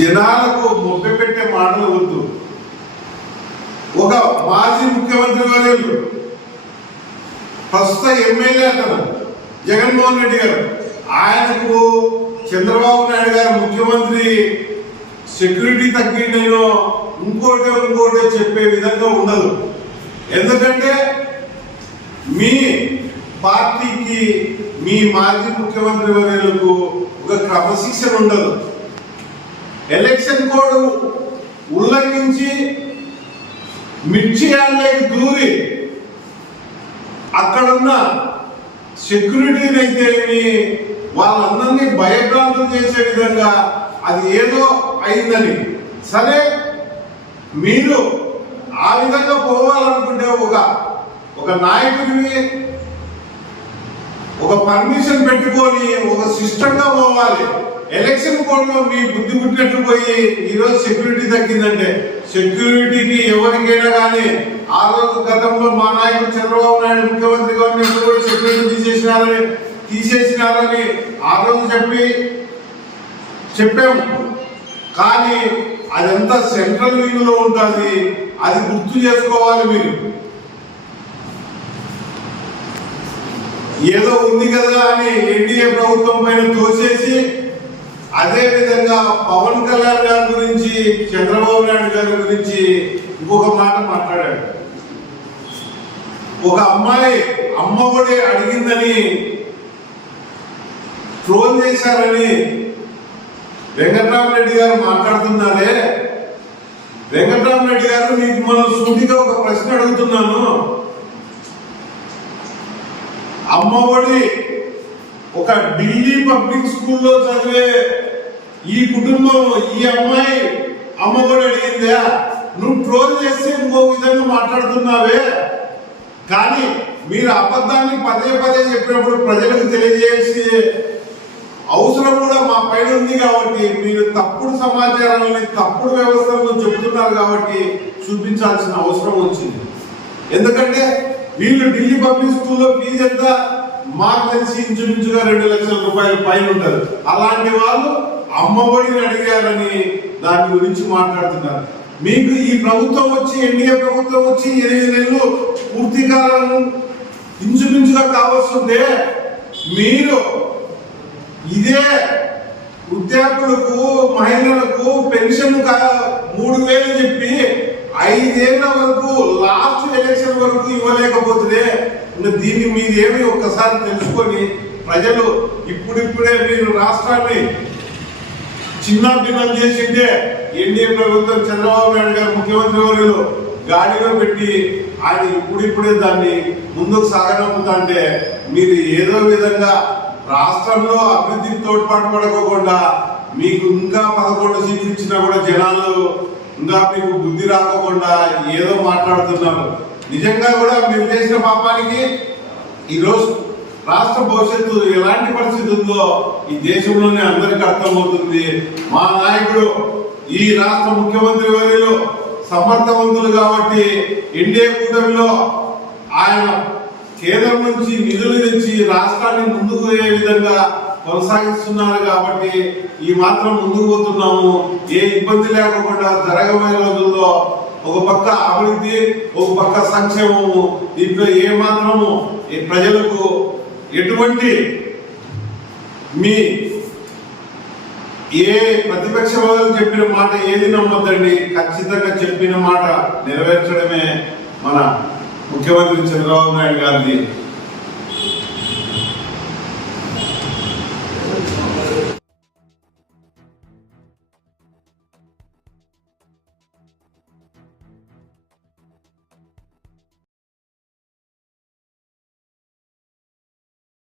జనాలకు మొబ్బె పెట్టే మాటలు వద్దు. ఒక మాజీ ముఖ్యమంత్రి వర్యులు, ప్రస్తుత ఎమ్మెల్యే అతను జగన్మోహన్ రెడ్డి గారు, ఆయనకు చంద్రబాబు నాయుడు గారు ముఖ్యమంత్రి సెక్యూరిటీ తగ్గిండేనో ఇంకోటో చెప్పే విధంగా ఉండదు. ఎందుకంటే మీ పార్టీకి మీ మాజీ ముఖ్యమంత్రి వర్యులకు ఒక క్రమశిక్షణ ఉండదు. ఎలక్షన్ కోడ్ ఉల్లంఘించి మిర్చి యార్డ్లోకి దూరి అక్కడున్న సెక్యూరిటీని అయితే వాళ్ళందరినీ భయభ్రాంతం చేసే విధంగా అది ఏదో అయిందని, సరే మీరు ఆ విధంగా పోవాలనుకుంటే ఒక నాయకుడిని ఒక పర్మిషన్ పెట్టుకొని ఒక సిస్టంగా పోవాలి. ఎలక్షన్ కోడ్ లో మీ బుద్ధి పుట్టినట్టు పోయి ఈరోజు సెక్యూరిటీ తగ్గిందంటే, సెక్యూరిటీకి ఎవరికైనా కానీ ఆ రోజు గతంలో మా నాయకుడు చంద్రబాబు నాయుడు ముఖ్యమంత్రి గవర్నమెంట్ కూడా సెక్యూరిటీ తీసేసినారని ఆ రోజు చెప్పాము. కానీ అదంతా సెంట్రల్ వింగ్ లో ఉంటుంది, అది గుర్తు చేసుకోవాలి. మీరు ఏదో ఉంది కదా అని ఎన్డీఏ ప్రభుత్వం పైన తోసేసి, అదే విధంగా పవన్ కళ్యాణ్ గారి గురించి చంద్రబాబు నాయుడు గారి గురించి ఇంకొక మాట మాట్లాడాడు. ఒక అమ్మాయి అమ్మఒడి అడిగిందని ట్రోల్ చేశారని వెంకట్రామరెడ్డి గారు మాట్లాడుతున్నారే. వెంకట్రామరెడ్డి గారు, మీకు మనం సూటిగా ఒక ప్రశ్న అడుగుతున్నాను. అమ్మఒడి ఒక ఢిల్లీ పబ్లిక్ స్కూల్లో చదివే ఈ కుటుంబం, ఈ అమ్మాయి అమ్మఒడి అడిగిందా? నువ్వు ట్రోల్ చేస్తే ఇంకో విధంగా మాట్లాడుతున్నావే. కానీ మీరు అబద్ధాన్ని పదే చెప్పినప్పుడు ప్రజలకు తెలియజేసే అవసరం కూడా మా పైన ఉంది. కాబట్టి మీరు తప్పుడు సమాచారాన్ని, తప్పుడు వ్యవస్థలను చెబుతున్నారు కాబట్టి చూపించాల్సిన అవసరం వచ్చింది. ఎందుకంటే వీళ్ళు ఢిల్లీ పబ్లిక్ స్కూల్లో ఫీజు ఎంత మాకు తెలిసి ఇంచుమించుగా 2 లక్షల రూపాయల పైన ఉంటారు. అలాంటి వాళ్ళు అమ్మఒడిని అడిగారని దాని గురించి మాట్లాడుతున్నారు. మీకు ఈ ప్రభుత్వం వచ్చి, ఎన్డీఏ ప్రభుత్వం వచ్చి 8 నెలలు పూర్తి కాలం ఇంచుమించుగా కావస్తుందే, మీరు ఇదే వృద్ధాప్యులకు, మహిళలకు పెన్షన్ 3,000 చెప్పి 5 ఏళ్ల వరకు, లాస్ట్ ఎలక్షన్ వరకు ఇవ్వలేకపోతే దీన్ని మీరేమి ఒక్కసారి తెలుసుకొని ప్రజలు ఇప్పుడిప్పుడే మీరు రాష్ట్రాన్ని చిన్నాభిన్నం చేసిందే ఎన్డీఏ ప్రభుత్వం చంద్రబాబు నాయుడు గారు ముఖ్యమంత్రి వర్యులు గాడిలో పెట్టి ఆయన ఇప్పుడిప్పుడే దాన్ని ముందుకు సాగనంపుతుంటే, మీరు ఏదో విధంగా రాష్ట్రంలో అభివృద్ధికి తోడ్పాటు పడకోకుండా మీకు ఇంకా 11 సీట్లు ఇచ్చినా కూడా జనాలు ఇంకా మీకు బుద్ధి రాకుండా ఏదో మాట్లాడుతున్నారు. నిజంగా కూడా మీరు చేసిన పాపానికి ఈరోజు రాష్ట్ర భవిష్యత్తు ఎలాంటి పరిస్థితి ఉందో ఈ దేశంలోనే అందరికీ అర్థమవుతుంది. మా నాయకుడు ఈ రాష్ట్ర ముఖ్యమంత్రి వర్యులు సమర్థవంతులు కాబట్టి ఎన్డీఏ కూటమిలో ఆయన కేంద్రం నుంచి నిధులు తెచ్చి రాష్ట్రాన్ని ముందుకు పోయే విధంగా కొనసాగిస్తున్నారు. కాబట్టి ఈ మాత్రం ముందుకు పోతున్నాము. ఏ ఇబ్బంది లేకుండా జరగబోయే రోజుల్లో ఒక పక్క అభివృద్ధి, ఒక పక్క సంక్షేమము, దీంట్లో ఏ మాత్రము ప్రజలకు ఎటువంటి మీ ఏ ప్రతిపక్ష వాళ్ళు చెప్పిన మాట ఏది నమ్మద్దండి. ఖచ్చితంగా చెప్పిన మాట నెరవేర్చడమే మన ముఖ్యమంత్రి చంద్రబాబు నాయుడు గారిది